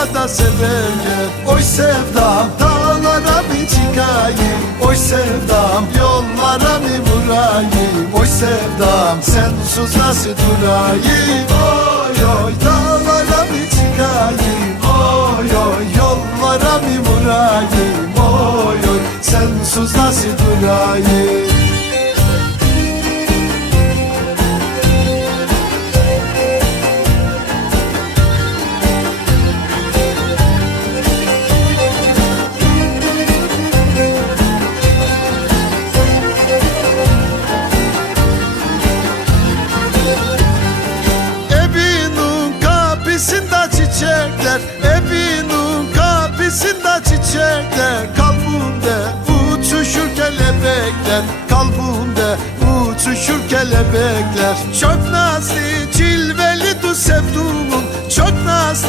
başka da severler Oy sevdam dağlara mı çıkayım? Oy sevdam yollara mı vurayım? Oy sevdam sensiz nasıl durayım? Oy oy dağlara mı çıkayım? Oy oy yollara mı vurayım? Oy oy sensiz nasıl durayım çiçekler Evinin kapısında çiçekler Kalbimde uçuşur kelebekler. Kalbimde uçuşur kelebekler. Çok sevdum